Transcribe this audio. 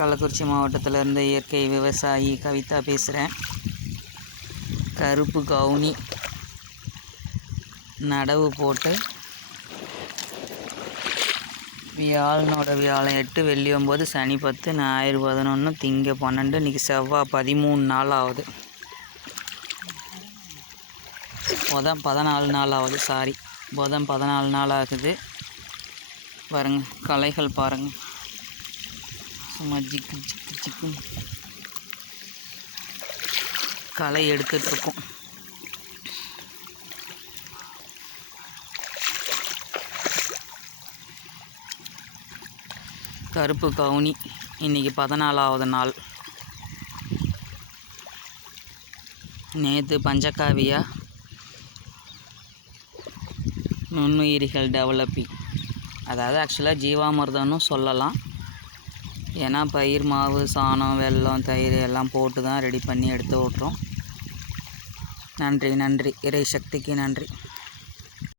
கள்ளக்குறிச்சி மாவட்டத்திலேருந்து இயற்கை விவசாயி கவிதா பேசுகிறேன். கருப்பு கவுனி நடவு போட்டு வியாழன் 8 வெள்ளி 9 சனி 10 ஞாயிறு 11 திங்க 12 இன்றைக்கி செவ்வாய் 13 நாள் ஆகுது. 14 நாள் ஆகுது. புதன் 14 நாள் ஆகுது. பாருங்க, களைகள் பாருங்கள், சும்மா ஜிக்கு ஜிக்கு ஜிக்கு களை எடுத்துட்ருக்கோம். கருப்பு கவுனி இன்றைக்கி 14வது நாள். நேற்று பஞ்சகாவியா நுண்ணுயிரிகள் டெவலப்பிங், அதாவது ஆக்சுவலாக ஜீவாமிர்தம்னு சொல்லலாம். ஏன்னா பயிர் மாவு, சாணம், வெல்லம், தயிர் எல்லாம் போட்டு தான் ரெடி பண்ணி எடுத்து விட்றோம். நன்றி. இறை சக்திக்கு நன்றி.